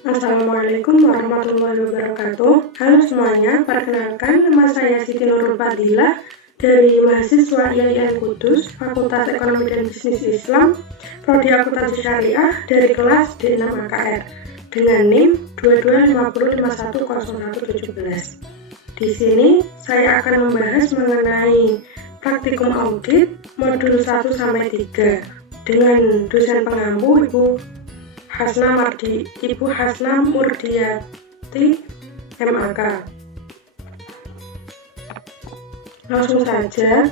Assalamualaikum warahmatullahi wabarakatuh. Halo semuanya, perkenalkan nama saya Siti Nurul Fadilah dari mahasiswa IAIN Kudus, Fakultas Ekonomi dan Bisnis Islam, Prodi Akuntansi Syariah dari kelas D6 AKR dengan NIM 2250510117. Di sini saya akan membahas mengenai praktikum audit modul 1 sampai 3 dengan dosen pengampu Ibu Hasna Murdiati MAK. Langsung saja,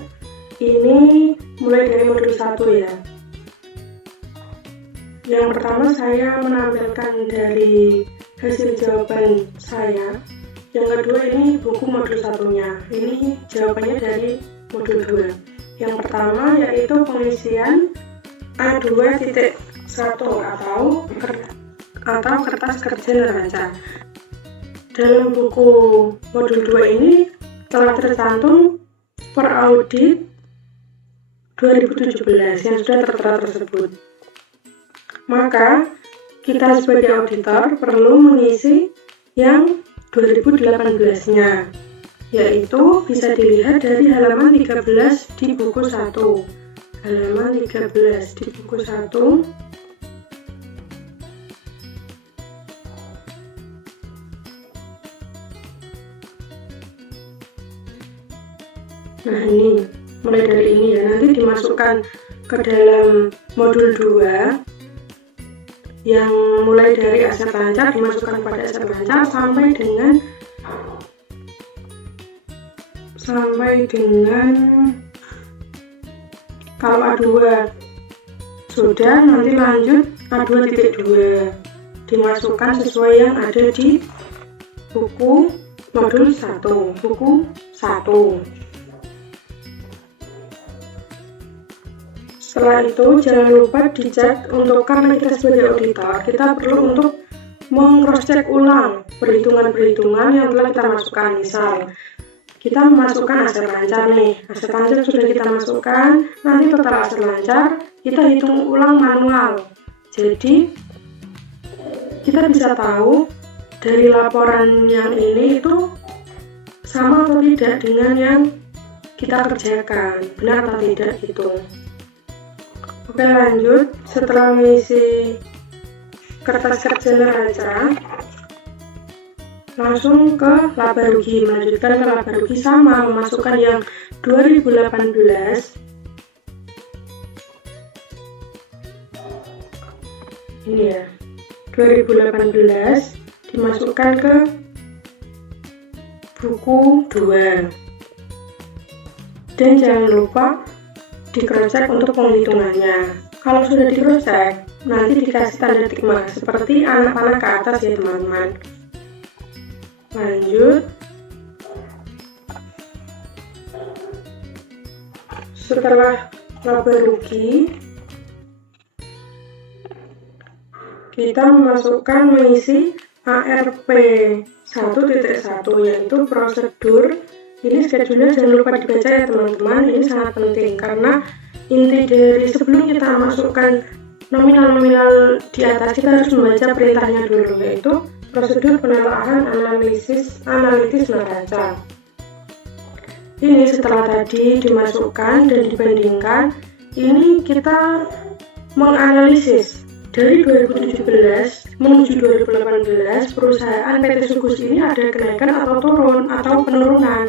ini mulai dari modul 1 ya. Yang pertama saya menampilkan dari hasil jawaban saya. Yang kedua ini buku modul 1-nya. Ini jawabannya dari modul 2. Yang pertama yaitu pengisian A2.1 atau kertas kerja neraca. Dalam buku modul 2 ini telah tercantum per audit 2017 yang sudah tertera tersebut. Maka kita sebagai auditor perlu mengisi yang 2018-nya, yaitu bisa dilihat dari halaman 13 di buku 1. Halaman 13 di buku 1. Nah ini, mulai dari ini ya, nanti dimasukkan ke dalam modul 2 yang mulai dari aset lancar dimasukkan pada aset lancar sampai dengan kalau A2 sudah, nanti lanjut A2.2 dimasukkan sesuai yang ada di buku modul 1, buku 1. Setelah itu jangan lupa dicek karena kita sebagai auditor kita perlu untuk meng-cross-check ulang perhitungan-perhitungan yang telah kita masukkan. Misal kita memasukkan aset lancar nih, aset lancar sudah kita masukkan, nanti total aset lancar kita hitung ulang manual. Jadi kita bisa tahu dari laporan yang ini itu sama atau tidak dengan yang kita kerjakan, benar atau tidak gitu. Oke, lanjut. Setelah mengisi kertas kerja neraca, langsung ke laba rugi. Melanjutkan ke laba rugi sama memasukkan yang 2018. Ini ya, 2018 dimasukkan ke buku 2. Dan jangan lupa di cross-check untuk penghitungannya. Kalau sudah di cross-check, nanti dikasih tanda tik mark seperti anak panah ke atas ya teman-teman. Lanjut. Setelah laba rugi, kita mengisi ARP 1.1 yaitu prosedur. Ini schedule-nya jangan lupa dibaca ya teman-teman, ini sangat penting karena inti dari sebelum kita masukkan nominal-nominal di atas kita harus membaca perintahnya dulu, yaitu prosedur penelaahan analitis neraca. Ini setelah tadi dimasukkan dan dibandingkan, ini kita menganalisis dari 2017 menuju 2018 perusahaan PT Sukus ini ada kenaikan atau turun atau penurunan.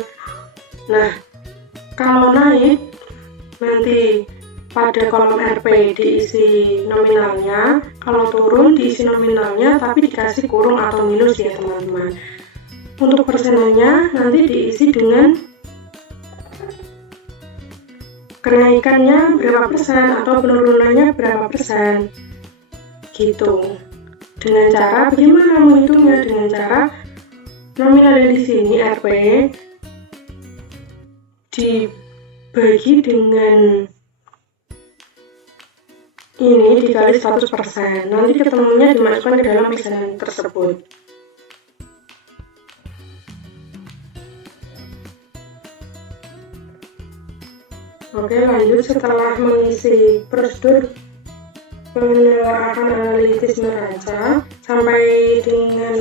Nah, kalau naik nanti pada kolom RP diisi nominalnya, kalau turun diisi nominalnya tapi dikasih kurung atau minus ya teman-teman. Untuk persenannya nanti diisi dengan kenaikannya berapa persen atau penurunannya berapa persen gitu. Dengan cara bagaimana menghitungnya? Dengan cara nominal yang di sini RP dibagi dengan ini dikali 100%. Nanti ketemunya dimasukkan ke dalam Excel tersebut. Oke, lanjut. Setelah mengisi prosedur penelaahan analitis neraca, sampai dengan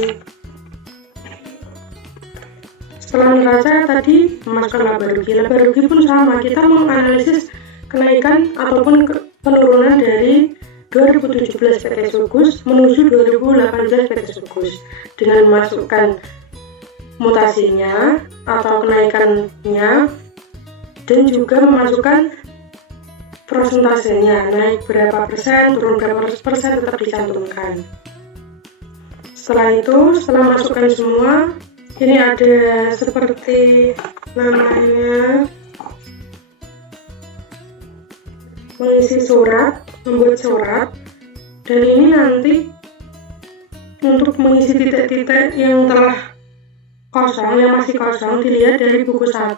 setelah neraca tadi memasukkan laba rugi. Laba rugi pun sama, kita menganalisis kenaikan ataupun penurunan dari 2017 PT Sugus menuju 2018 PT Sugus dengan memasukkan mutasinya atau kenaikannya dan juga memasukkan prosentasenya, naik berapa persen, turun berapa persen, tetap dicantumkan. Setelah itu, setelah masukkan semua, ini ada seperti namanya mengisi surat, membuat surat, dan ini nanti untuk mengisi titik-titik yang telah kosong, yang masih kosong, dilihat dari buku 1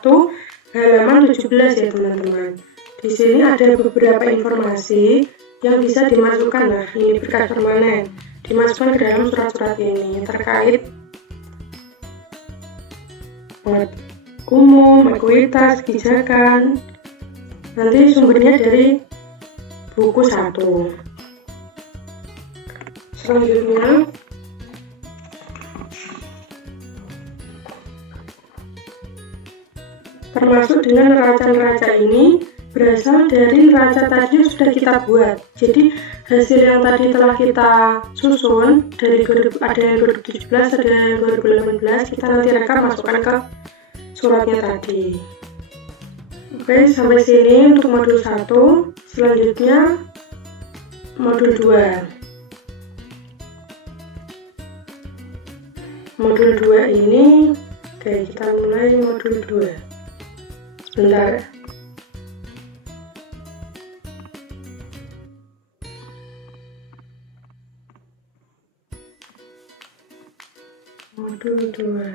halaman 17 ya teman-teman. Di sini ada beberapa informasi yang bisa dimasukkan. Nah, ini berkas permanen dimasukkan ke dalam surat-surat ini terkait umum, ekuitas, gijakan. Nanti sumbernya dari buku 1. Selanjutnya termasuk dengan neraca-neraca ini berasal dari neraca tadi yang sudah kita buat. Jadi hasil yang tadi telah kita susun dari ada yang 2017, ada yang 2018, kita nanti rekap masukkan ke suratnya tadi. Oke, sampai sini untuk modul 1. Selanjutnya modul 2. Modul 2 ini, oke, kita mulai modul 2. Sebentar. Modul 2.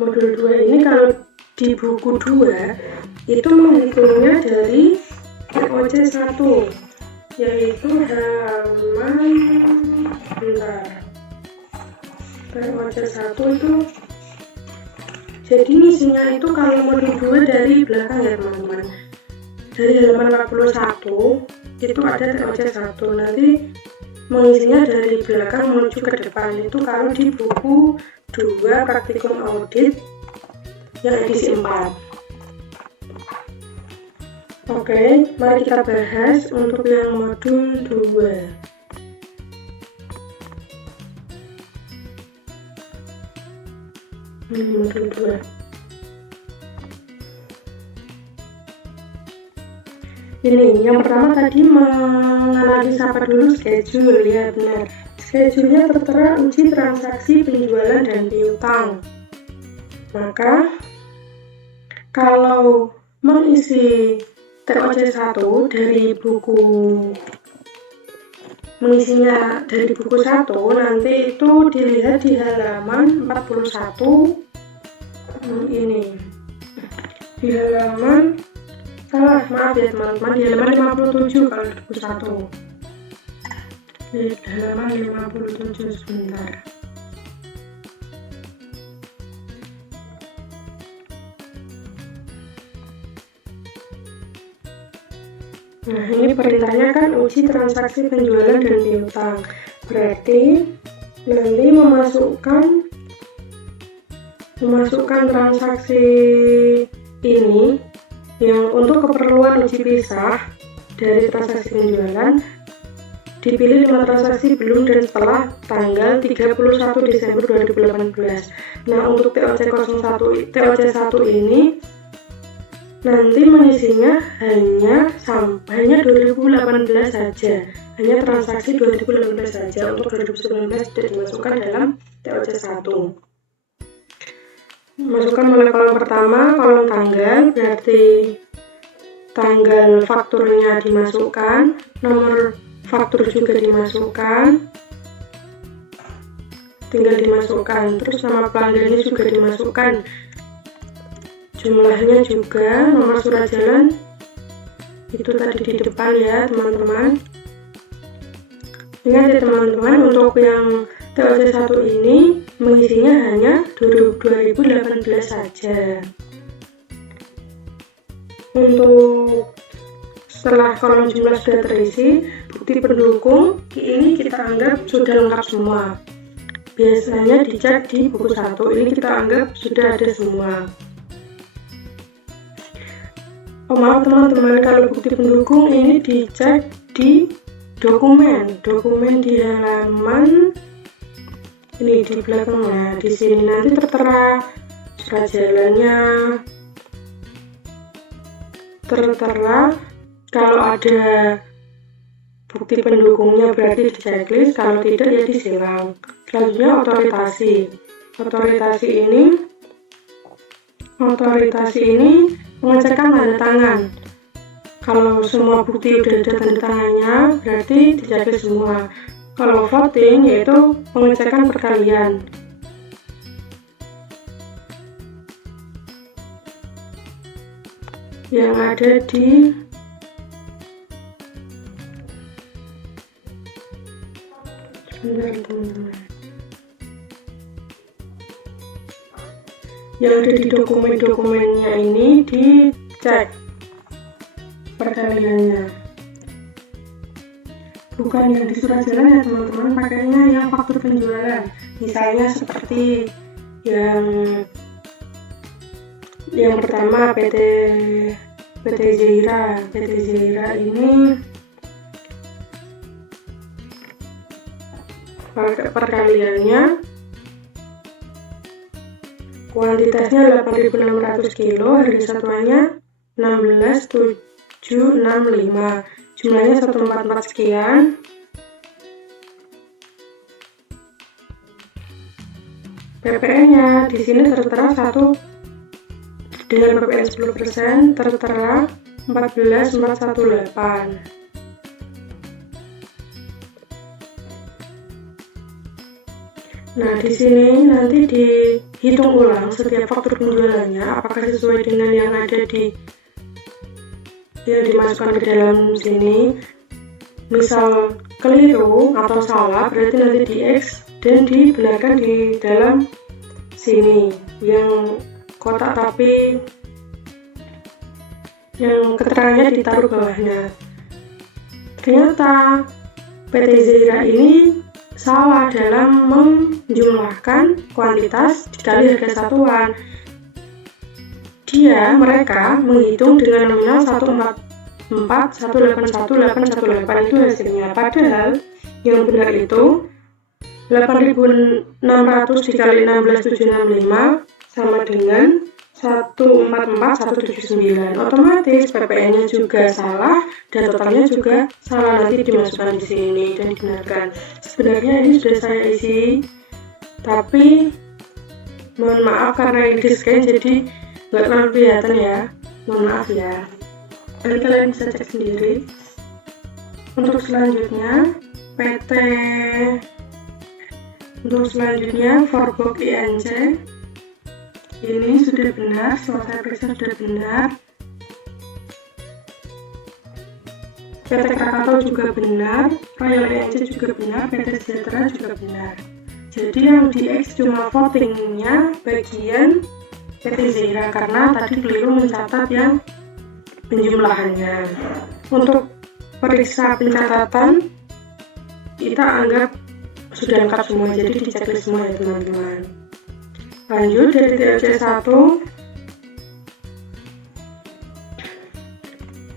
Modul 2 ini kalau di buku 2 itu menghitungnya dari TOC 1, yaitu halaman TOC 1 itu, jadi isinya itu kalau modul 2 dari belakang ya teman-teman, dari halaman 41 itu ada TOC 1, nanti mengisinya dari belakang menuju ke depan. Itu kalau di buku 2 praktikum audit yang edisi 4. Oke, mari kita bahas untuk yang modul 2. Modul 2. Ini yang pertama tadi menganalisa apa dulu, schedule ya, benar. Schedule-nya tertera uji transaksi penjualan dan piutang. Maka kalau mengisi TOC 1 dari buku, mengisinya dari buku 1, nanti itu dilihat di halaman 41 ini. Di halaman maaf ya teman-teman, di halaman 57 kalau di buku 1. Di halaman 57 sebentar. Nah, ini perintahnya kan uji transaksi penjualan dan piutang. Berarti nanti memasukkan transaksi ini yang untuk keperluan uji pisah dari transaksi penjualan, dipilih 5 transaksi belum dan setelah tanggal 31 Desember 2018. Nah, untuk TOC 1 ini nanti mengisinya hanya 2018 saja, hanya transaksi 2018 saja. Untuk 2019 tidak dimasukkan dalam TOC 1. Masukkan mulai kolom pertama, kolom tanggal, berarti tanggal fakturnya dimasukkan, nomor faktur juga dimasukkan, tinggal dimasukkan, terus nama pelanggannya juga dimasukkan, jumlahnya juga, nomor surat jalan itu tadi di depan ya teman-teman. Ingat ya teman-teman, untuk yang TOC 1 ini mengisinya hanya 2018 saja. Untuk setelah kolom jumlah sudah terisi, bukti pendukung ini kita anggap sudah lengkap semua. Biasanya dicek di buku 1, ini kita anggap sudah ada semua. Oh maaf teman-teman, kalau bukti pendukung ini dicek di dokumen di halaman ini di belakangnya. Di sini nanti tertera surat jalannya, tertera kalau ada bukti pendukungnya berarti di checklist, kalau tidak ya disilang. Selanjutnya otoritasi ini mengecekkan tanda tangan. Kalau semua bukti udah ada tanda tangannya berarti di checklist semua. Kalau voting yaitu pengecekan perkalian. Yang ada di teman-teman. Yang ada di dokumennya ini dicek perkaliannya. Bukan yang di surat jalan ya teman-teman, pakainya yang faktur penjualan. Misalnya seperti yang pertama PT Zeira ini perkaliannya kuantitasnya 8.600 kilo, harga satuannya 16.765, jumlahnya 144 sekian. PPN-nya di sini tertera 1 dengan PPN 10% tertera 14.418. Nah, di sini nanti dihitung ulang setiap faktur penjualannya apakah sesuai dengan yang ada yang dimasukkan ke dalam sini. Misal keliru atau salah berarti nanti di X dan dibenarkan di dalam sini yang kotak tapi yang keterangannya ditaruh bawahnya. Ternyata PT Zeira ini salah dalam menjumlahkan kuantitas dikali harga satuan. Mereka menghitung dengan nominal 144.181.818 itu hasilnya. Padahal yang benar itu 8.600 dikali 16.765 sama dengan 144.179. Otomatis PPN-nya juga salah dan totalnya juga salah, nanti dimasukkan di sini dan dibenarkan. Sebenarnya ini sudah saya isi, tapi mohon maaf karena ini di scan jadi nggak terlalu kelihatan ya. Mohon maaf ya. Nanti kalian bisa cek sendiri. Untuk selanjutnya Forbok INC ini sudah benar, setelah saya periksa sudah benar. PT Krakatau juga benar, Royal INC juga benar, PT Sejahtera juga benar. Jadi yang di X cuma votingnya bagian PT Zeira karena tadi keliru mencatat yang penjumlahannya. Untuk periksa pencatatan kita anggap sudah lengkap semua, jadi dicek semua ya teman-teman. Lanjut dari TLC 1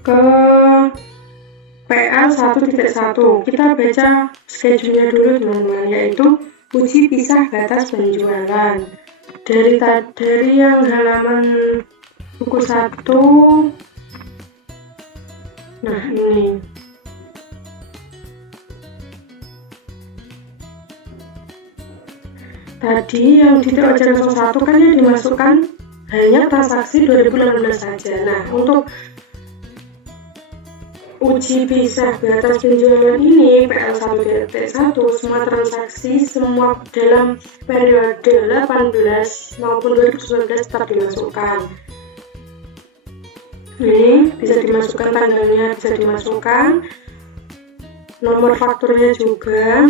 ke PL 1.1. Kita baca schedule-nya dulu teman-teman, yaitu uji pisah batas penjualan. Dari yang halaman buku 1. Nah, ini. Tadi yang di TOC 01 kan yang dimasukkan hanya transaksi 2016 saja. Nah, untuk uji pisah batas penjualan ini PL1.1 semua transaksi semua dalam periode 18 maupun 2019 tetap dimasukkan. Ini bisa dimasukkan tanggalnya, bisa dimasukkan nomor fakturnya juga,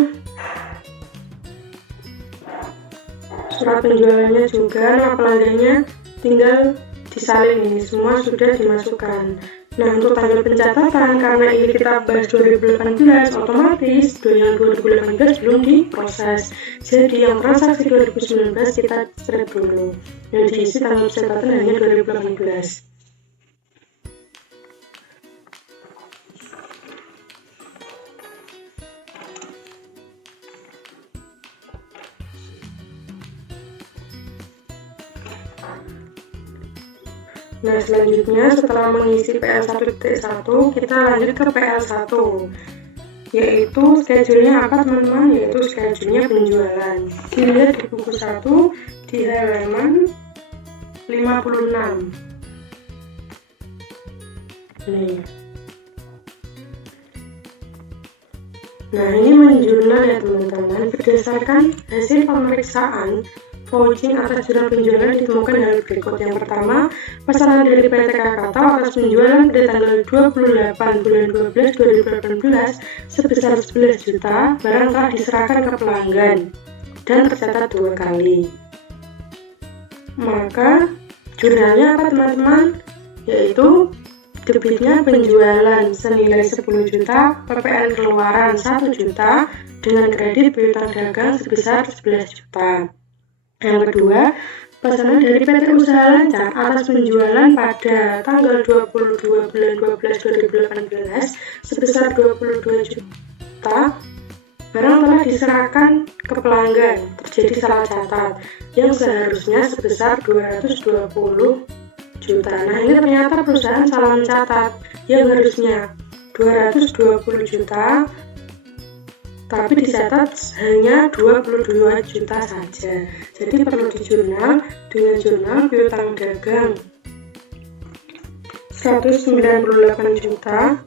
surat penjualannya juga, nama pelanggannya tinggal disalin, ini semua sudah dimasukkan. Nah, untuk tanggal pencatatan, karena ini kita bahas 2018, otomatis yang 2018 belum diproses. Jadi yang transaksi 2019 kita strip dulu. Yang diisi tanggal pencatatan hanya 2018. Nah, selanjutnya setelah mengisi PL1.1, kita lanjut ke PL1, yaitu schedule-nya apa teman-teman? Yaitu schedule-nya penjualan. Dilihat di buku 1 di halaman 56. Nih. Nah, ini menjurnal ya teman-teman. Berdasarkan hasil pemeriksaan vouching atas jurnal penjualan ditemukan hal berikut. Yang pertama, pesanan dari PT Krakatau atas penjualan pada tanggal 28 bulan 12 2018 sebesar 11 juta barang telah diserahkan ke pelanggan dan tercatat 2 kali. Maka jurnalnya apa teman-teman? Yaitu debitnya penjualan senilai 10 juta, PPN keluaran 1 juta dengan kredit piutang dagang sebesar 11 juta. Yang kedua, pesanan dari PT Usaha Lancar atas penjualan pada tanggal 22 bulan 12 2018 sebesar 22 juta barang telah diserahkan ke pelanggan, terjadi salah catat yang seharusnya sebesar 220 juta. Nah, ini ternyata perusahaan salah mencatat, yang harusnya 220 juta tapi dicatat hanya 22 juta saja. Jadi perlu dijurnal dengan jurnal piutang dagang 198 juta,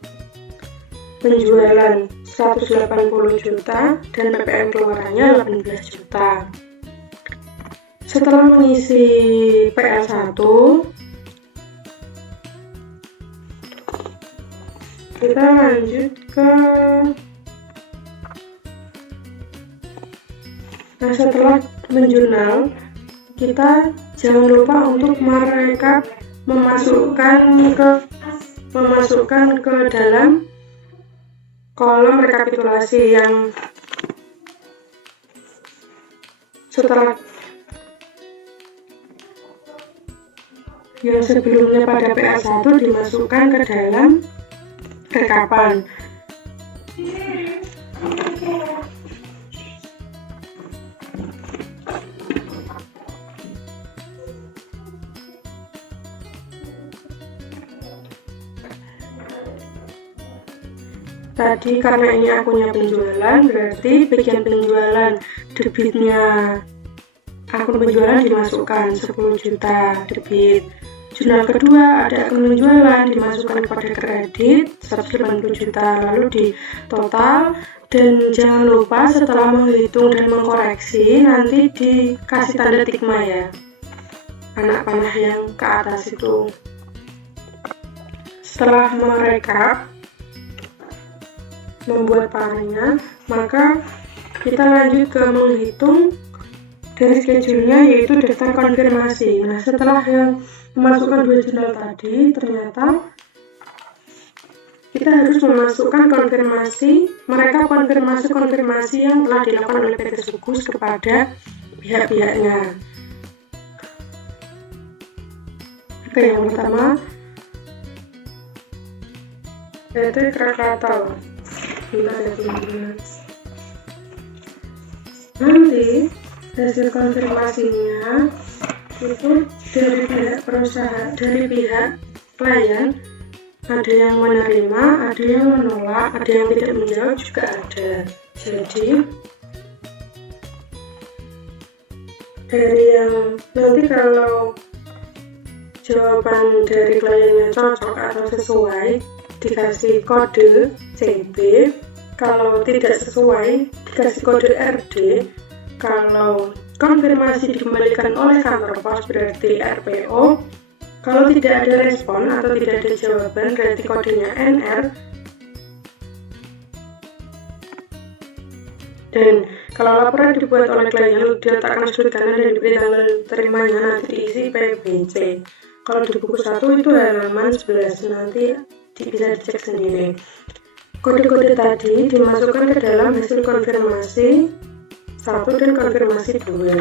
penjualan 180 juta, dan PPN keluarannya 18 juta. Setelah mengisi PL1, kita lanjut ke Nah, setelah menjurnal, kita jangan lupa untuk memasukkan ke dalam kolom rekapitulasi yang sebelumnya pada PL1 dimasukkan ke dalam rekapan. Tadi karena ini akunnya penjualan, berarti bagian penjualan debitnya akun penjualan dimasukkan 10 juta debit. Jurnal kedua ada akun penjualan dimasukkan pada kredit 180 juta, lalu di total. Dan jangan lupa setelah menghitung dan mengkoreksi nanti dikasih tanda tikma ya, anak panah yang ke atas itu. Setelah merekap membuat panahnya, maka kita lanjut ke menghitung dari schedule-nya, yaitu daftar konfirmasi. Nah, setelah yang memasukkan 2 jurnal tadi, ternyata kita harus memasukkan mereka konfirmasi yang telah dilakukan oleh PT Sugus kepada pihak-pihaknya. Oke, yang pertama PT Krakatau. Nanti hasil konfirmasinya itu dari pihak perusahaan, dari pihak klien, ada yang menerima, ada yang menolak, ada yang tidak menjawab juga ada. Jadi dari yang nanti kalau jawaban dari kliennya cocok atau sesuai dikasih kode CB, kalau tidak sesuai dikasih kode RD, kalau konfirmasi dikembalikan oleh kantor pos berarti RPO, kalau tidak ada respon atau tidak ada jawaban berarti kodenya NR, dan kalau laporan dibuat oleh klien diletakkan sudut kanan dan diberi tanggal terimanya nanti diisi PBC. Kalau di buku 1 itu halaman 11, nanti bisa dicek sendiri. Kode-kode tadi dimasukkan ke dalam hasil konfirmasi 1 dan konfirmasi 2.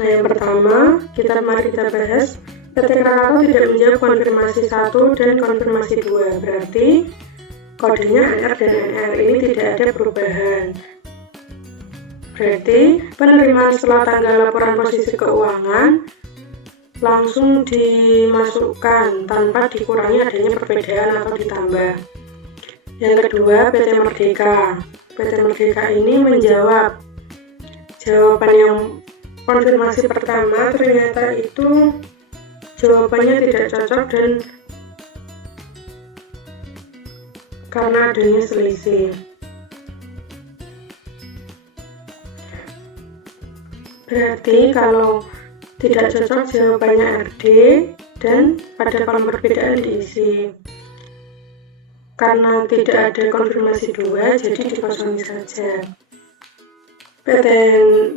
Nah, yang pertama, mari kita bahas PT Krakatau tidak menjawab konfirmasi 1 dan konfirmasi 2. Berarti kodenya NR dan NR ini tidak ada perubahan. Berarti penerimaan setelah tanggal laporan posisi keuangan langsung dimasukkan tanpa dikurangi adanya perbedaan atau ditambah. Yang kedua, PT Merdeka. PT Merdeka ini menjawab jawaban yang konfirmasi pertama, ternyata itu jawabannya tidak cocok dan karena adanya selisih. Berarti kalau tidak cocok jawabannya RD dan pada kolom perbedaan diisi. Karena tidak ada konfirmasi 2, jadi dikosongi saja. PT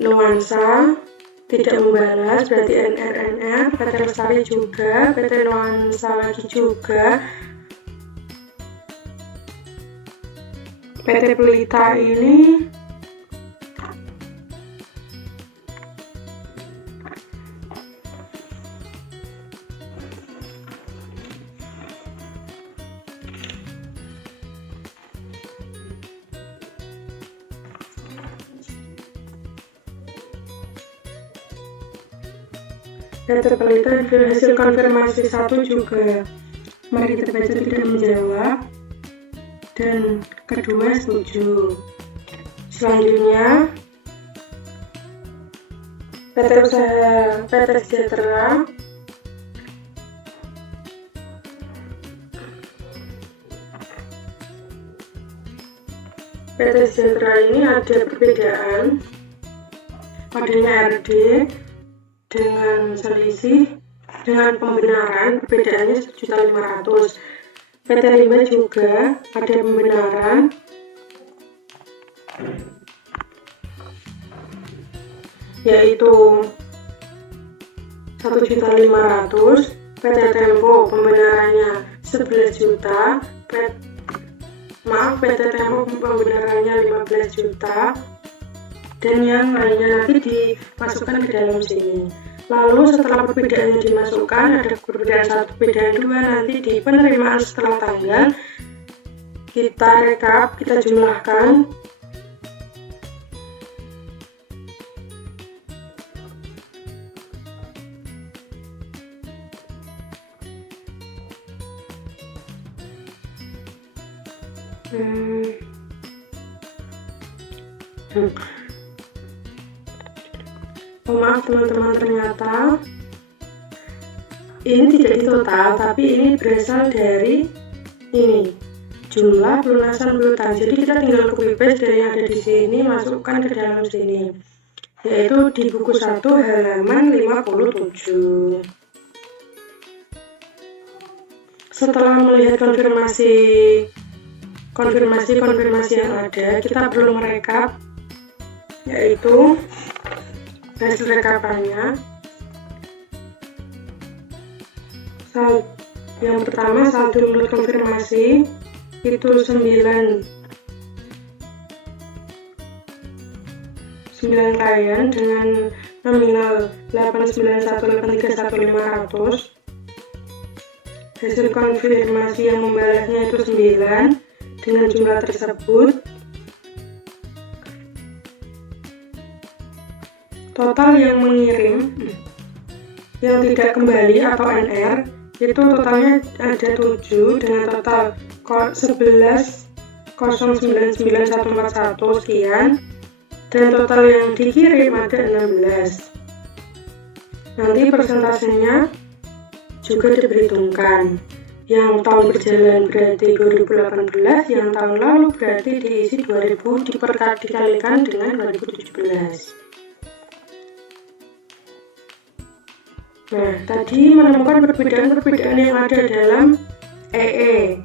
Nuansa tidak membalas, berarti NR. PT Lestari juga, PT Nuansa lagi juga. PT Pelita ini PT Pelita hasil konfirmasi 1 juga. Mari kita baca tidak menjawab dan kedua setuju. Selanjutnya PT Sejahtera ini ada perbedaan kodenya RD dengan selisih dengan pembenaran, perbedaannya 1.500.000. PT Limba juga ada pembenaran yaitu 1.500.000. PT Tempo pembenarannya 11 juta. PT Tempo pembenarannya 15 juta. Dan yang lainnya nanti dimasukkan ke dalam sini. Lalu setelah perbedaannya dimasukkan, ada perbedaan 1, perbedaan 2, nanti di penerimaan setelah tanggal kita rekap, kita jumlahkan. Oh maaf teman-teman, ternyata ini tidak di total, tapi ini berasal dari ini jumlah pelunasan piutang. Jadi kita tinggal copy paste dari yang ada di sini, masukkan ke dalam sini, yaitu di buku 1 halaman 57. Setelah melihat konfirmasi yang ada, kita perlu merekap, yaitu hasil rekapannya. Yang pertama, saldo menurut konfirmasi itu 9 klien dengan nominal 891.831.500. Hasil konfirmasi yang membalasnya itu 9 dengan jumlah tersebut. Total yang mengirim yang tidak kembali atau NR itu totalnya ada 7 dengan total 11.099.141 sekian, dan total yang dikirim ada 16. Nanti persentasenya juga diperhitungkan. Yang tahun berjalan berarti 2018, yang tahun lalu berarti diisi 2000 dikalikan dengan 2017. Nah, tadi menemukan perbedaan-perbedaan yang ada dalam EE.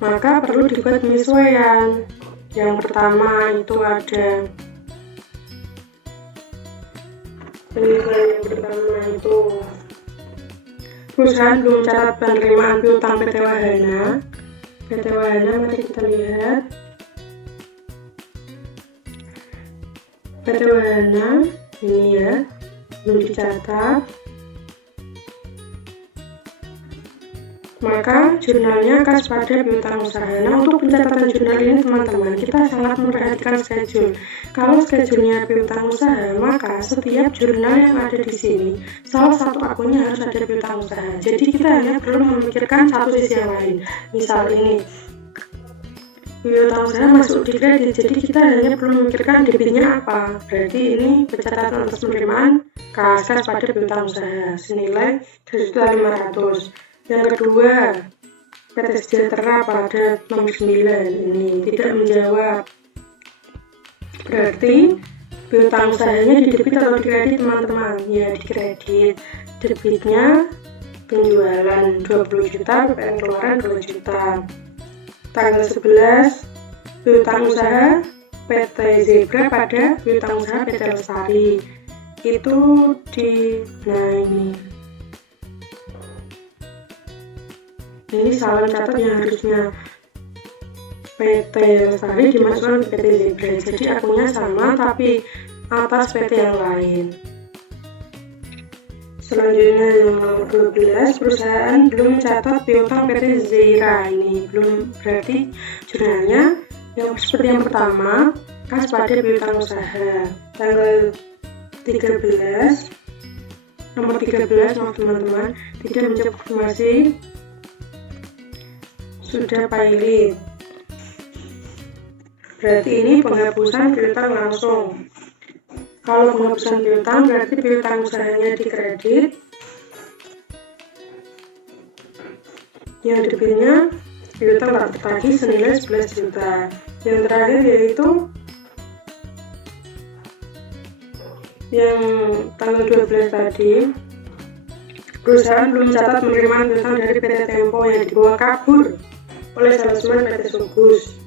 Maka perlu dibuat penyesuaian. Yang pertama itu ada penyesuaian yang pertama itu Perusahaan belum mencatat penerimaan piutang PT Wahana. PT Wahana, mari kita lihat. PT Wahana ini ya, belum dicatat. Maka jurnalnya kas pada piutang usaha. Nah, untuk pencatatan jurnal ini teman-teman, kita sangat memperhatikan schedule. Kalau schedule-nya piutang usaha, maka setiap jurnal yang ada di sini, salah satu akunnya harus ada piutang usaha. Jadi kita hanya perlu memikirkan satu sisi yang lain. Misal ini, piutang usaha masuk di kredit, jadi kita hanya perlu memikirkan debitnya apa. Berarti ini pencatatan atas penerimaan kas pada piutang usaha senilai 1.500.000. Yang kedua, PT Sejahtera pada nomor 9 ini tidak menjawab. Berarti piutang usahanya di debit atau di kredit teman-teman? Ya, di kredit. Debitnya penjualan 20 juta, PPN keluaran 2 juta. Tanggal 11, piutang usaha PT Zebra pada piutang usaha PT Lestari. Itu ini salah catat yang harusnya PT Lestari dimasukkan PT Zebra. Jadi akunnya sama tapi atas PT yang lain. Selanjutnya yang nomor 12, perusahaan belum mencatat piutang PT Zeira. Ini belum, berarti jurnalnya yang seperti yang pertama, kas pada piutang usaha. Tanggal 13, nomor 13 maaf teman-teman, tidak menjawab informasi sudah pilot. Berarti ini penghapusan piutang langsung. Kalau penghapusan piutang berarti piutang usahanya di kredit, yang debitnya piutang tak tertagih senilai 11 juta. Yang terakhir yaitu yang tanggal 12 tadi, perusahaan belum mencatat penerimaan piutang dari PT Tempo yang dibawa kabur oleh salesman PT Sugus.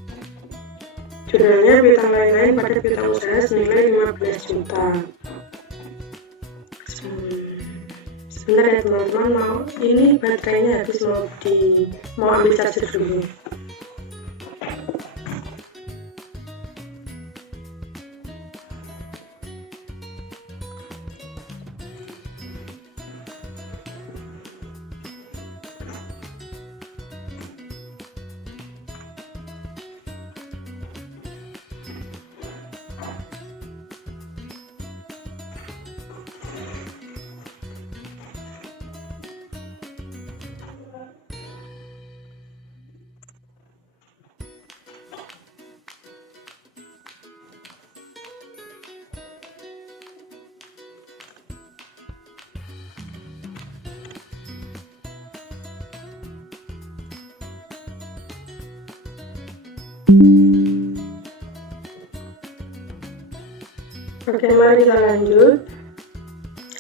Jurnalnya piutang lain-lain pada piutang usaha senilai 15 juta. Sebentar ya teman-teman, ini baterainya habis, mau ambil charger dulu. Oke, mari kita lanjut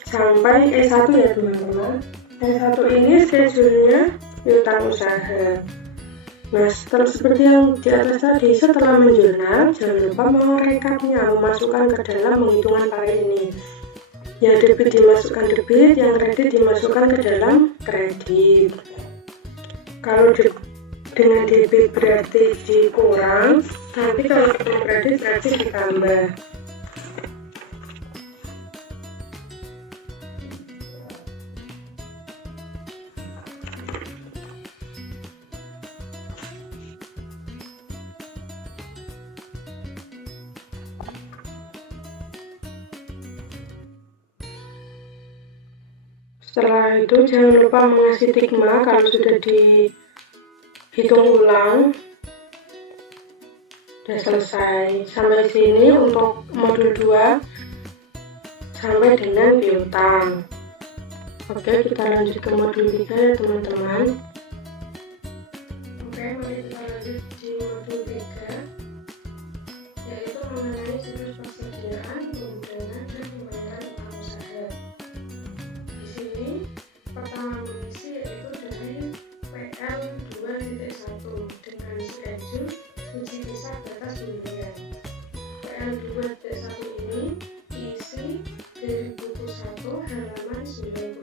sampai E1 ya teman-teman. E1 ini schedule-nya piutang usaha. Nah, seperti yang di atas tadi, setelah menjurnal, jangan lupa merekapnya, memasukkan ke dalam penghitungan pakai ini. Yang debit dimasukkan debit, yang kredit dimasukkan ke dalam kredit. Kalau dengan debit berarti dikurang, tapi kalau dengan kredit berarti ditambah. Setelah itu jangan lupa mengasih tikma kalau sudah dihitung ulang. Sudah selesai. Sampai sini untuk modul 2 sampai dengan piutang. Oke, kita lanjut ke modul 3 ya teman-teman. Oke, mari kita lanjut di modul 3, yaitu mengenai siklus persediaan, pengundangan, dan pembayaran utang usaha. Di sini pertama mengisi yaitu dari PL 2.1 dengan schedule uji kisah batas pembelian. PL 2.1 ini diisi dari buku 1 halaman 94.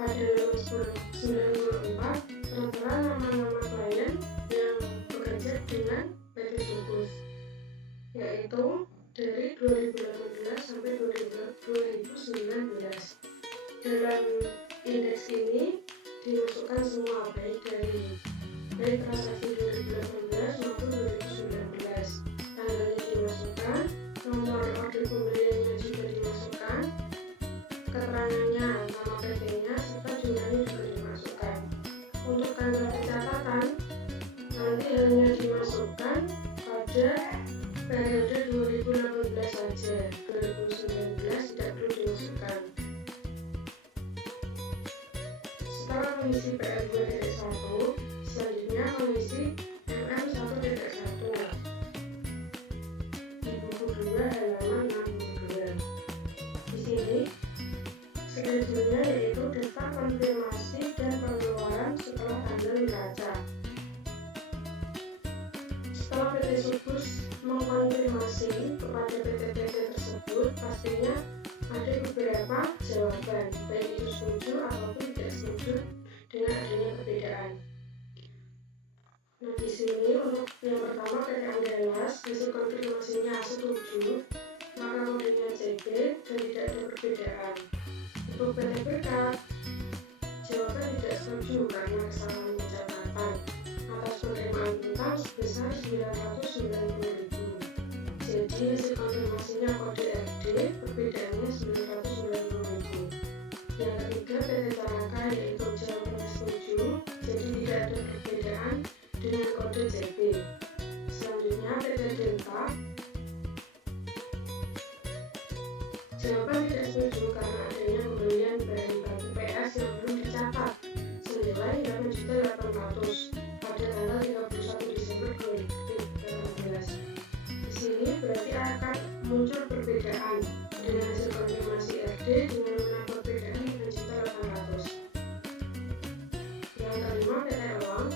pada halaman 94 tertera nama-nama klien yang bekerja dengan PT Subus, yaitu dari 2018 sampai 2019. Dalam indeks ini dimasukkan semua baik transaksi 2018 maupun 2019. Tanggalnya dimasukkan, nomor order pembeliannya juga dimasukkan, keterangannya, nama PT-nya, serta jumlahnya juga dimasukkan. Untuk tanggal pencatatan nanti hanya dimasukkan pada periode 2018 saja, 2019 tidak perlu dimasukkan. Setelah mengisi PR2.1, selanjutnya mengisi MM1.1 di buku 2 halaman 62. Di sini schedule-nya yaitu daftar konfirmasi dan pengeluaran setelah tanggal neraca. Setelah PT Subus mengkonfirmasi kepada PT-PT tersebut, pastinya ada beberapa jawaban, baik itu setuju ataupun tidak setuju dengan adanya perbedaan. Nah, di sini untuk yang pertama PT Andalas, hasil konfirmasinya setuju, maka kodenya CB dan tidak ada perbedaan. Untuk PT Berkat, jawaban tidak setuju karena kesalahan pencatatan atas penerimaan utang sebesar 990.000. Jadi hasil konfirmasinya kode RD, perbedaannya 990.000. Yang ketiga PT Caraka, yaitu jawabannya setuju, jadi tidak ada perbedaan dengan kode CB. Selanjutnya PT Delta, jawaban tidak setuju karena adanya pembelian bahan baku PS yang belum dicatat senilai 8.800.000 pada tanggal 31 Desember 2018. Di sini berarti akan muncul perbedaan dengan hasil konfirmasi RD dengan mana perbedaan 9.800.000. Yang kelima PT Elang,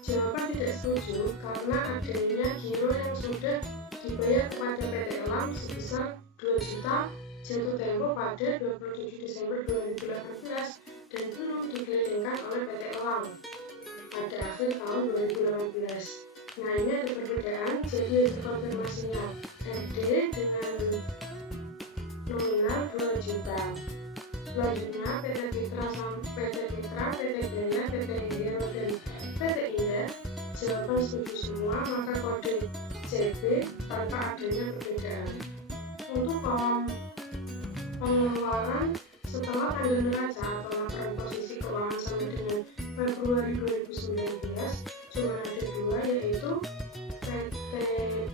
jawaban tidak setuju karena adanya giro yang sudah dibayar kepada PT Elang sebesar 2 juta jatuh tempo pada 27 Desember 2018 dan belum digelendengkan oleh PT Elang pada akhir tahun 2018. Nah, ini ada perbedaan, jadi hasil konfirmasinya RD dengan nominal 2 juta. Selanjutnya PT Fitra, PT Gaya, PT Hero, dan PT Indah, jawaban setuju semua, maka kode CB tanpa adanya perbedaan. Untuk kolom pengeluaran setelah tanggal neraca atau laporan posisi keuangan sampai dengan Februari 2019 cuma ada dua, yaitu PT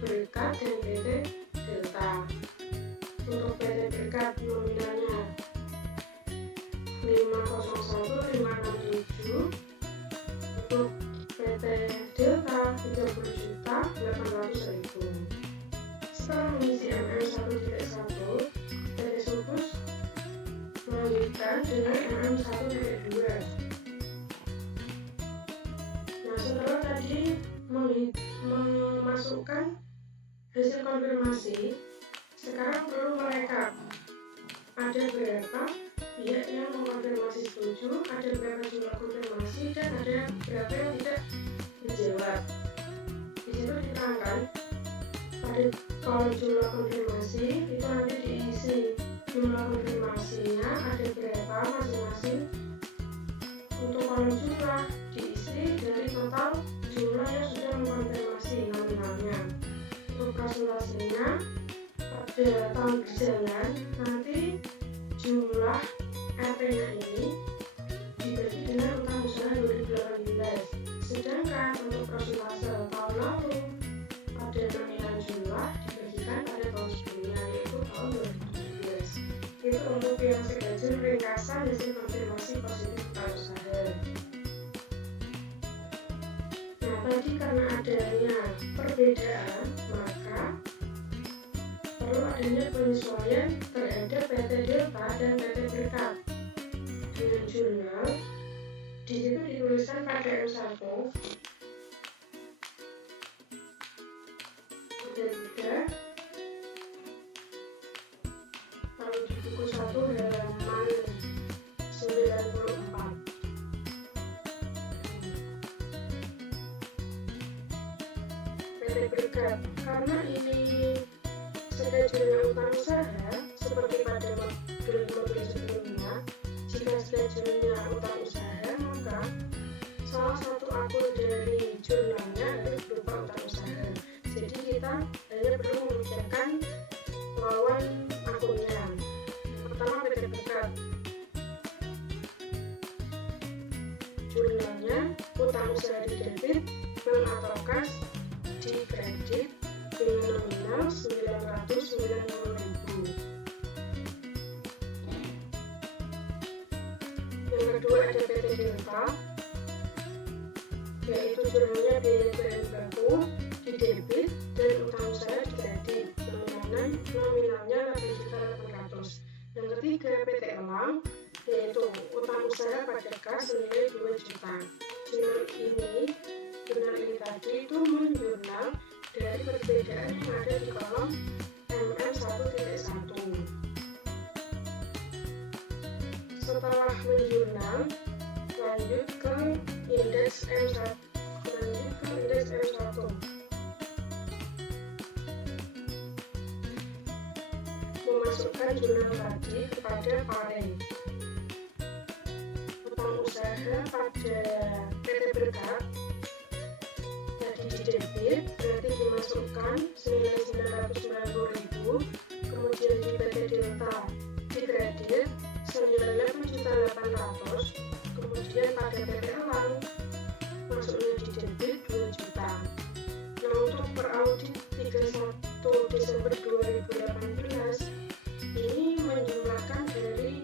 Berkat dan PT Delta. Untuk PT Berkat nominalnya 501.567, untuk PT Delta 30.800.000. Setelah mengisi MM1.1, PT Subus melanjutkan dengan MM1.2. Nah, setelah tadi memasukkan hasil konfirmasi, sekarang perlu merekap ada berapa pihak yang mengkonfirmasi setuju, ada berapa jumlah konfirmasi, dan ada berapa yang tidak menjawab. Di situ diterangkan pada kolom jumlah konfirmasi itu nanti diisi jumlah konfirmasinya ada berapa masing-masing. Untuk kolom jumlah diisi dari total jumlah yang sudah mengkonfirmasi nominalnya. Untuk presentasinya pada tahun berjalan nanti jumlah RP-nya ini dibagi dengan utang usaha 2018. Sedangkan untuk persentase tahun lalu pada nominal jumlah dibagikan pada tahun sebelumnya, yaitu tahun 2017. Itu untuk yang schedule ringkasan hasil konfirmasi positif utang usaha. Nah, tadi karena adanya perbedaan, maka perlu adanya penyesuaian terhadap PT Delta dan PT Berkat. Dengan jurnal, di situ dituliskan pada M1 ada 3. Kalau di buku 1 halaman PT Berkat. Karena ini schedule utang usaha seperti pada modul sebelumnya, jika schedule utang usaha maka salah satu akun dari jurnalnya harus berupa utang usaha. Jadi kita hanya perlu memecahkan lawan akunnya. Pertama PT Berkat, jurnalnya utang usaha di debit, bank atau kas di kredit dengan nominal 990.000. Yang kedua ada PT Delta, yaitu jurnalnya biaya bahan baku di debit dan utang usaha di kredit, nominalnya 8.800.000. Yang ketiga PT Elang, yaitu utang usaha pada kas senilai 2 juta. Jurnal ini tadi itu menjurnal dari perbedaan yang ada di kolom MM1.1. Setelah menjurnal, lanjut ke indeks M1. Memasukkan jurnal tadi kepada pare. Utang usaha pada PT Berkat tadi di debit, berarti dimasukkan senilai 990.000, kemudian di PT Delta di kredit senilai 8.800.000, kemudian pada PT Elang masuknya di debit 2 juta. Nah, untuk per audit 31 Desember 2018 ini menjumlahkan dari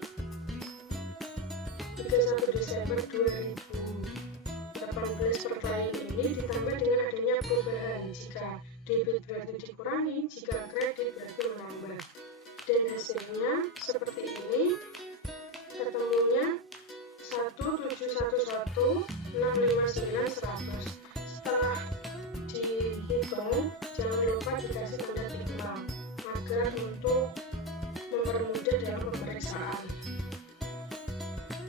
31 Desember 2018 per klien ini ditambah dengan adanya perubahan. Jika debit berarti dikurangi, jika kredit berarti menambah. Dan hasilnya seperti ini, ketemunya 1711659.100. Setelah dihitung, jangan lupa dikasih tanda timbang agar untuk mempermudah dalam pemeriksaan.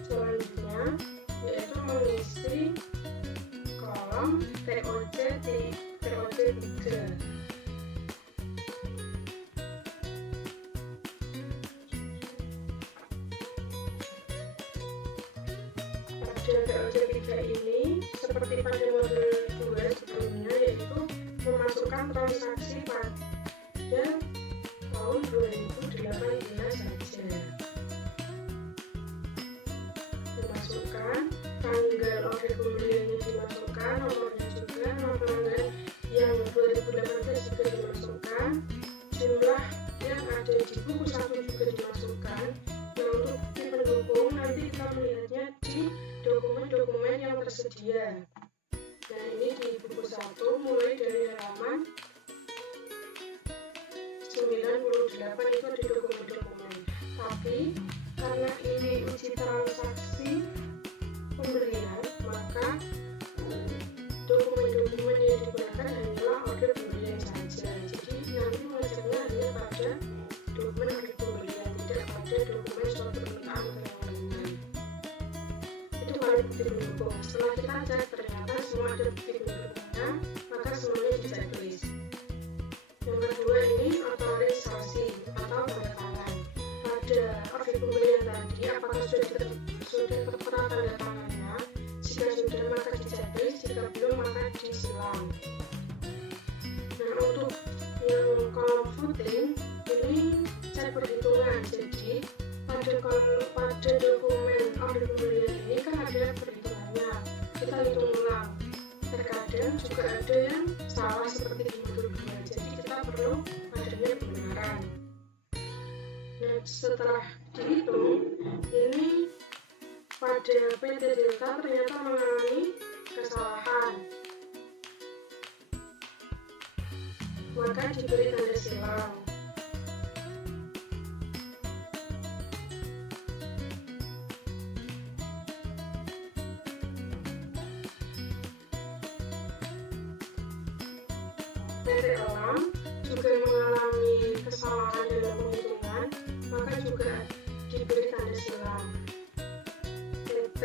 Selanjutnya yaitu mengisi kolom TOC 3. Pada TOC 3 ini seperti pada modul 2 sebelumnya, yaitu memasukkan transaksi pada tahun 2018 saja. Dimasukkan tanggal order pembeliannya, dimasukkan nomornya juga, nomor pelanggan yang 2018 juga dimasukkan, jumlah yang ada di buku 1 juga dimasukkan. Nah, untuk bukti pendukung nanti kita melihatnya di dokumen-dokumen yang tersedia. Nah, ini di buku 1 mulai dari halaman 98 itu di dokumen-dokumen. Tapi karena ini uji transaksi pembelian, maka dokumen-dokumen yang digunakan hanyalah order pembelian saja. Jadi nanti mengeceknya hanya pada dokumen order pembelian, tidak pada dokumen surat permintaan ke yang lainnya. Itu kalau bukti pendukung. Setelah kita cek ternyata semua ada bukti pendukungnya, maka semuanya di checklist. Yang kedua ini otorisasi atau tanda tangan. Pada order pembelian tadi, apakah sudah tertera tanda tangannya? Jika sudah maka di checklist, jika belum maka disilang. Nah, untuk yang kolom footing ini cek perhitungan. Jadi pada dokumen order pembelian ini kan ada perhitungannya, kita hitung ulang. Terkadang juga ada yang salah seperti di modul 2, jadi kita perlu adanya kebenaran. Nah, setelah dihitung, ini pada PT Delta ternyata mengalami kesalahan, maka diberi tanda silang. PT Elang juga mengalami kesalahan dalam penghitungan, maka juga diberi tanda silang. PT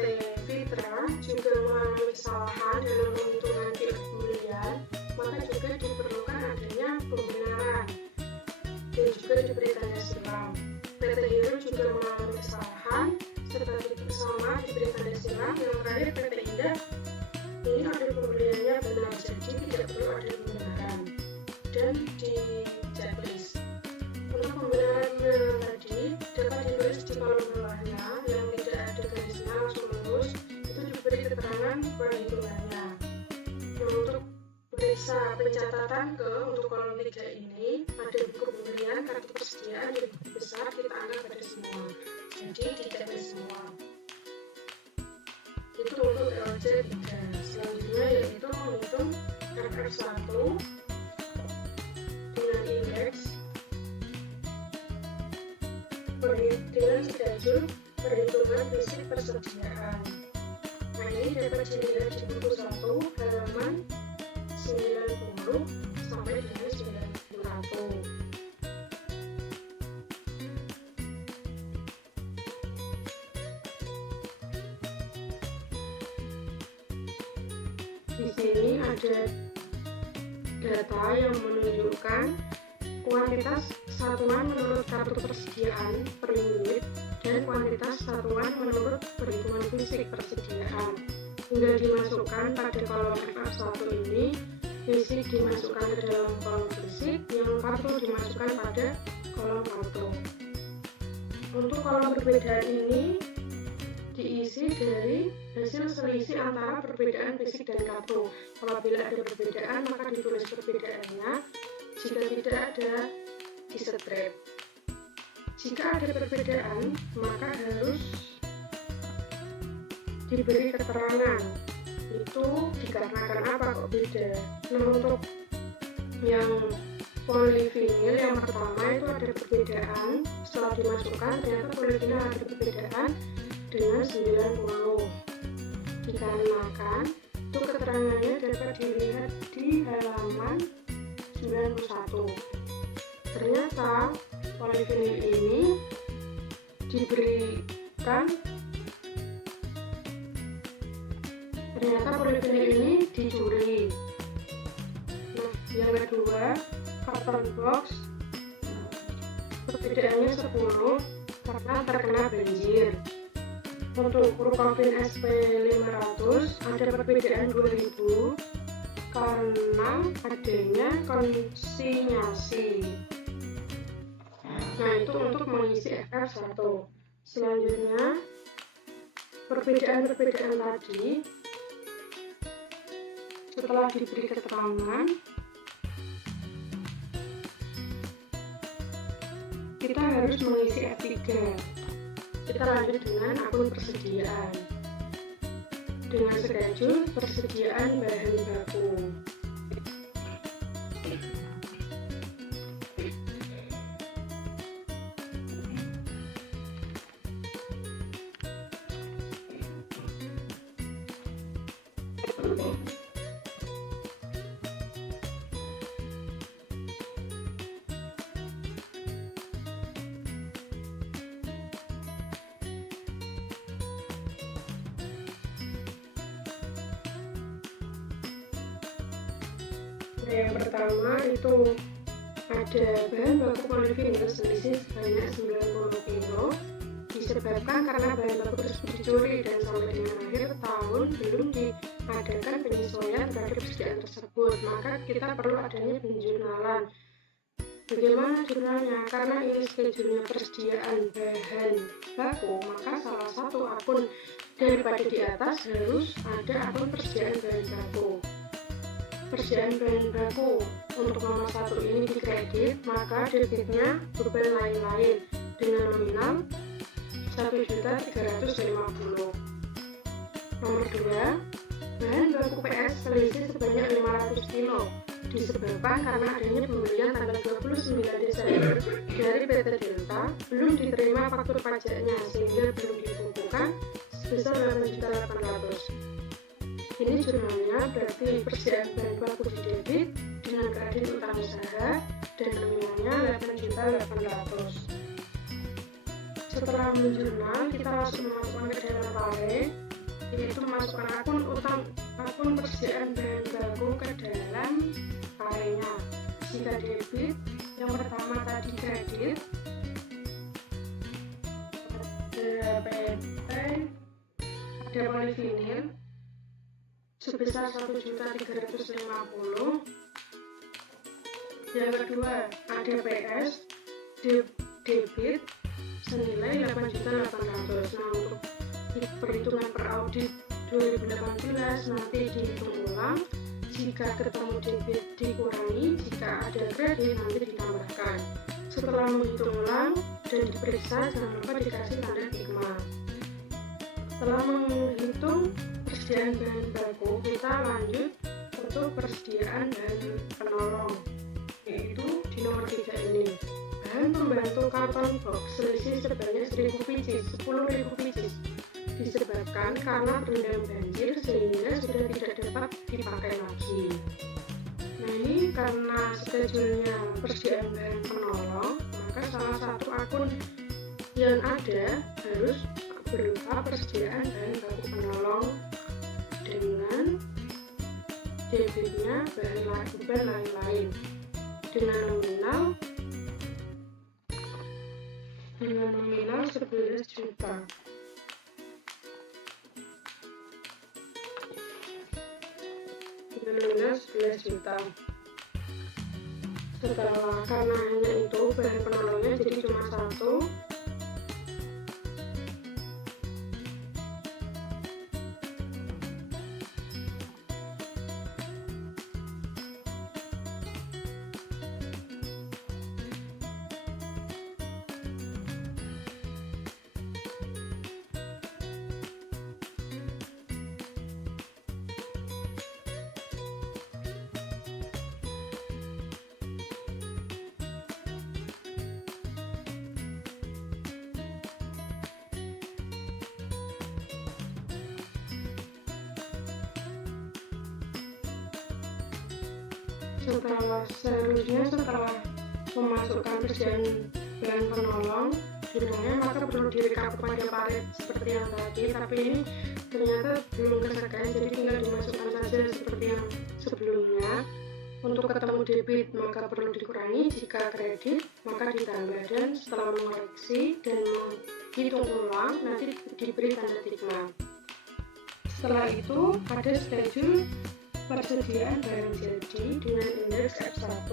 Fitra juga mengalami kesalahan dalam penghitungan pembelian, maka juga diberi juga diberi tanda silang. PT Hero juga mengalami kesalahan, serta sama diberi tanda silang. Yang terakhir PT Indah, ini ada pembeliannya benar, jadi tidak perlu ada pembenaran. Dan di checklist. Untuk pembenaran tadi dapat ditulis di kolom bawahnya, yang tidak ada garisnya langsung lurus, itu diberi keterangan perhitungannya. Nah, untuk periksa pencatatan untuk kolom 3 ini, ada buku pembelian, kartu persediaan, di buku besar kita anggap ada semua, jadi dicek semua. Itu untuk LC 3. Selanjutnya yaitu menghitung FR1 dengan indeks dengan schedule perhitungan fisik persediaan. Nah, ini dapat dilihat di buku 1 halaman 90 sampai dengan 91. Di sini ada data yang menunjukkan kuantitas satuan menurut kartu persediaan per unit dan kuantitas satuan menurut perhitungan fisik persediaan. Tinggal dimasukkan pada kolom FR1 ini, fisik dimasukkan ke dalam kolom fisik, yang kartu dimasukkan pada kolom kartu. Untuk kolom perbedaan ini diisi dari hasil selisih antara perbedaan fisik dan kartu. Apabila ada perbedaan, maka ditulis perbedaannya. Jika tidak ada, di strip. Jika ada perbedaan, maka harus diberi keterangan. Itu dikarenakan apa kok beda. Nah, untuk yang polivinil yang pertama itu ada perbedaan. Setelah dimasukkan, ternyata polivinil ada perbedaan dengan 90. Dikarenakan itu keterangannya dapat dilihat di halaman 91. Ternyata polivinil ini dicuri. Nah, yang kedua, carton box perbedaannya 10 karena terkena banjir. Untuk Rupavin SP500 ada perbedaan 2000 karena adanya konsinyasi. Nah, itu untuk mengisi FR1. Selanjutnya, perbedaan-perbedaan tadi setelah diberi keterangan, kita harus mengisi F3. Kita lanjut dengan akun persediaan dengan schedule persediaan bahan baku. Yang pertama itu ada bahan baku polivinil selisih sebanyak 90 kg disebabkan karena bahan baku tersebut dicuri dan sampai dengan akhir tahun belum diadakan penyesuaian terhadap persediaan tersebut, maka kita perlu adanya penjurnalan. Bagaimana jurnalnya? Karena ini schedule-nya persediaan bahan baku, maka salah satu akun daripada di atas harus ada akun persediaan bahan baku. Persediaan bahan baku untuk nomor 1 ini dikredit, maka debitnya beban lain-lain dengan nominal 1.350.000. Nomor 2, bahan baku PS selisih sebanyak 500 kg disebabkan karena adanya pembelian tanggal 29 Desember dari PT Delta, belum diterima faktur pajaknya sehingga belum dikumpulkan sebesar 8.800.000. Ini jurnalnya berarti persediaan bahan baku di debit dengan kredit utang usaha dan nominalnya 8.800.000. Setelah menjurnal, kita langsung memasukkan ke dalam file, yaitu memasukkan akun persediaan bahan baku ke dalam filenya. Jika debit, Yang pertama tadi kredit, ada PT, ada Polivinil sebesar 1.350.000. Yang kedua ada PS debit senilai 8.800.000. Nah, untuk perhitungan per audit 2018 nanti dihitung ulang. Jika ketemu debit dikurangi, jika ada kredit nanti ditambahkan. Setelah menghitung ulang dan diperiksa, jangan lupa dikasih tanda tikma. Setelah menghitung persediaan bahan baku, kita lanjut untuk persediaan bahan penolong, yaitu di nomor 3 ini. Bahan pembantu karton box selisih sebanyak 1000 pieces, 10.000 pieces, disebabkan karena berendam banjir sehingga sudah tidak dapat dipakai lagi. Nah, ini karena schedule-nya persediaan bahan penolong, maka salah satu akun yang ada harus berupa persediaan bahan baku penolong dengan debitnya bahan lain-lain dengan nominal 11 juta. Nominal 11 juta. Setelah karena hanya itu bahan penolongnya jadi cuma satu, setelah memasukkan persediaan bahan penolong jumlahnya, maka perlu direkap kepada palet seperti yang tadi, tapi ini ternyata belum kesekian, jadi tinggal dimasukkan saja seperti yang sebelumnya. Untuk ketemu debit maka perlu dikurangi, jika kredit maka ditambah, dan setelah mengoreksi dan menghitung ulang nanti diberi tanda tikma. Setelah itu ada schedule persediaan barang jadi dengan indeks F1.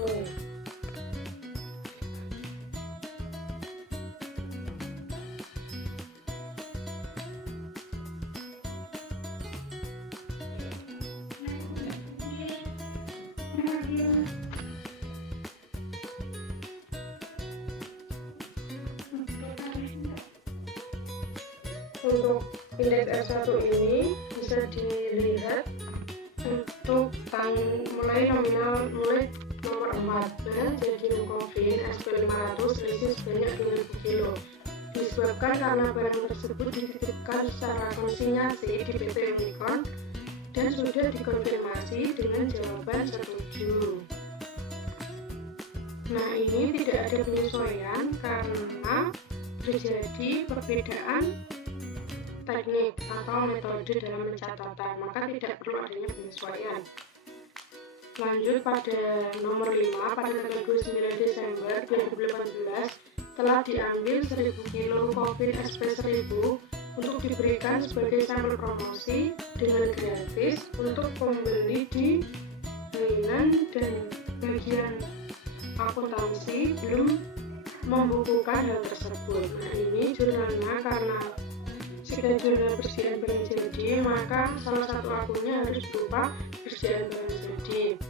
Untuk indeks F1 ini bisa dilihat untuk mulai nomor 4, jadi Nucovin SP500 selisih sebanyak 2000 kilo, disebabkan karena barang tersebut dititipkan secara konsinyasi di PT Unicorn dan sudah dikonfirmasi dengan jawaban setuju. Nah, ini tidak ada penyesuaian karena terjadi perbedaan teknik atau metode dalam pencatatan, maka tidak perlu adanya penyesuaian. Lanjut pada nomor 5, pada tanggal 29 Desember 2018 telah diambil 1000 kilo Nucovin SP1000 untuk diberikan sebagai sampel promosi dengan gratis untuk pembeli di Hainan, dan bagian akuntansi belum membukukan hal tersebut. Nah, ini jurnalnya karena schedule persediaan barang jadi, maka salah satu akunnya harus berupa persediaan barang jadi.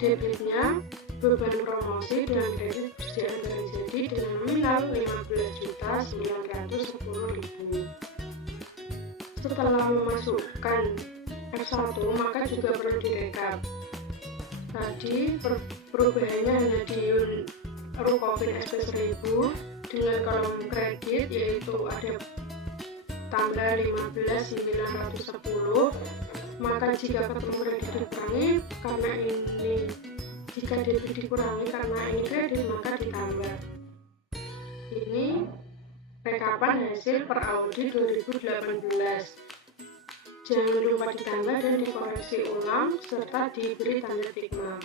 Debitnya beban promosi dengan kredit persediaan barang jadi dengan nominal 15.910.000. Setelah memasukkan F1 maka juga perlu direkap. Tadi perubahannya hanya di Nucovin SP1000 dengan kolom kredit, yaitu ada tanggal 15.910, maka jika ketemu kredit dikurangi karena ini, jika debit dikurangi karena ini kredit maka ditambah. Ini rekapan hasil per audit 2018. Jangan lupa ditambah dan dikoreksi ulang serta diberi tanda tikma.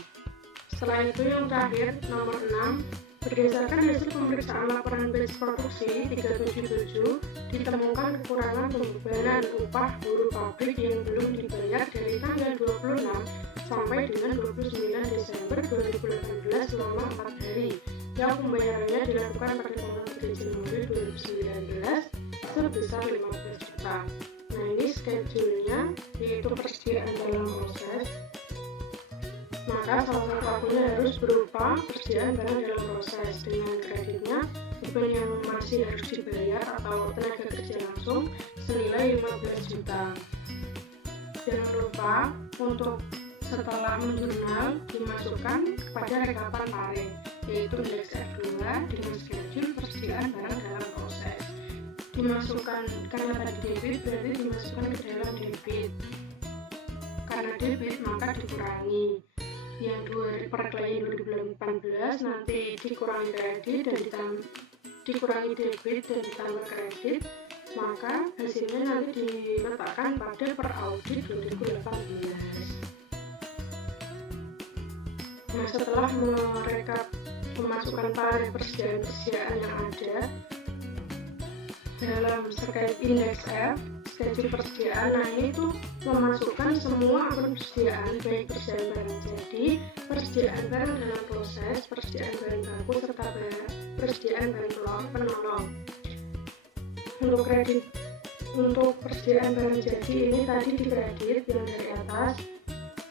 Setelah itu yang terakhir nomor 6, Berdasarkan hasil pemeriksaan laporan batch produksi 377, ditemukan kekurangan pembebanan upah buruh pabrik yang belum dibayar dari tanggal 26 sampai dengan 29 Desember 2018 selama 4 hari, yang pembayarannya dilakukan pada tanggal 3 Januari 2019 sebesar 15 juta. Nah, ini schedule-nya, yaitu persediaan dalam proses. Maka salah satu akunnya harus berupa persediaan barang dalam proses, dengan kreditnya beban yang masih harus dibayar atau tenaga kerja langsung senilai 15 juta. Jangan lupa untuk setelah menjurnal dimasukkan kepada rekapan tarikh, yaitu indeks F2 dengan schedule persediaan barang dalam proses. Dimasukkan karena tadi debit, berarti dimasukkan ke dalam debit. Karena debit maka dikurangi. Yang per klien 2018 nanti dikurangi kredit dan dikurangi debit dan ditambah kredit, maka hasilnya nanti diletakkan pada per audit 2018. Nah, setelah merekap memasukkan tarikh persediaan yang ada dalam terkait indeks F, schedule persediaan, nah ini tuh memasukkan semua akun persediaan, baik persediaan barang jadi, persediaan barang dalam proses, persediaan bahan baku, serta persediaan bahan penolong. Untuk persediaan barang jadi ini tadi dikredit yang dari atas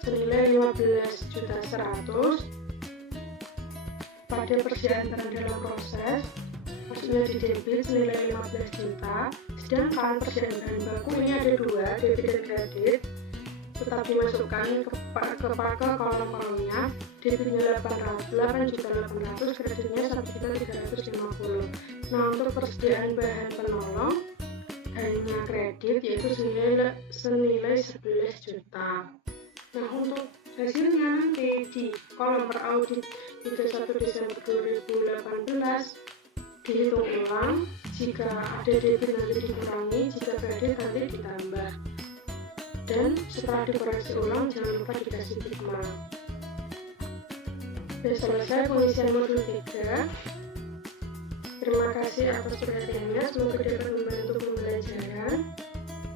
senilai 15.100.000 pada persediaan barang dalam proses. Maksudnya di debit senilai 15 juta, sedangkan persediaan bahan baku ini ada dua, debit dan kredit, tetap dimasukkan ke kolom-kolomnya. Debitnya 8.800.000, kreditnya 1.350.000. Nah, untuk persediaan bahan penolong hanya kredit, yaitu senilai 11 juta. Nah, untuk hasilnya nanti di kolom per audit 31 Desember 2018 dihitung ulang, jika ada debit nanti dikurangi, jika kredit nanti ditambah, dan setelah dikoreksi ulang jangan lupa dikasih tick mark. Sudah selesai pengisian modul 3. Terima kasih atas perhatiannya, semoga dapat membantu pembelajaran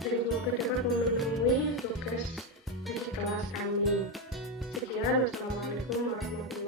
dan semoga dapat memenuhi tugas di kelas kami. Sekian, wassalamualaikum warahmatullahi wabarakatuh.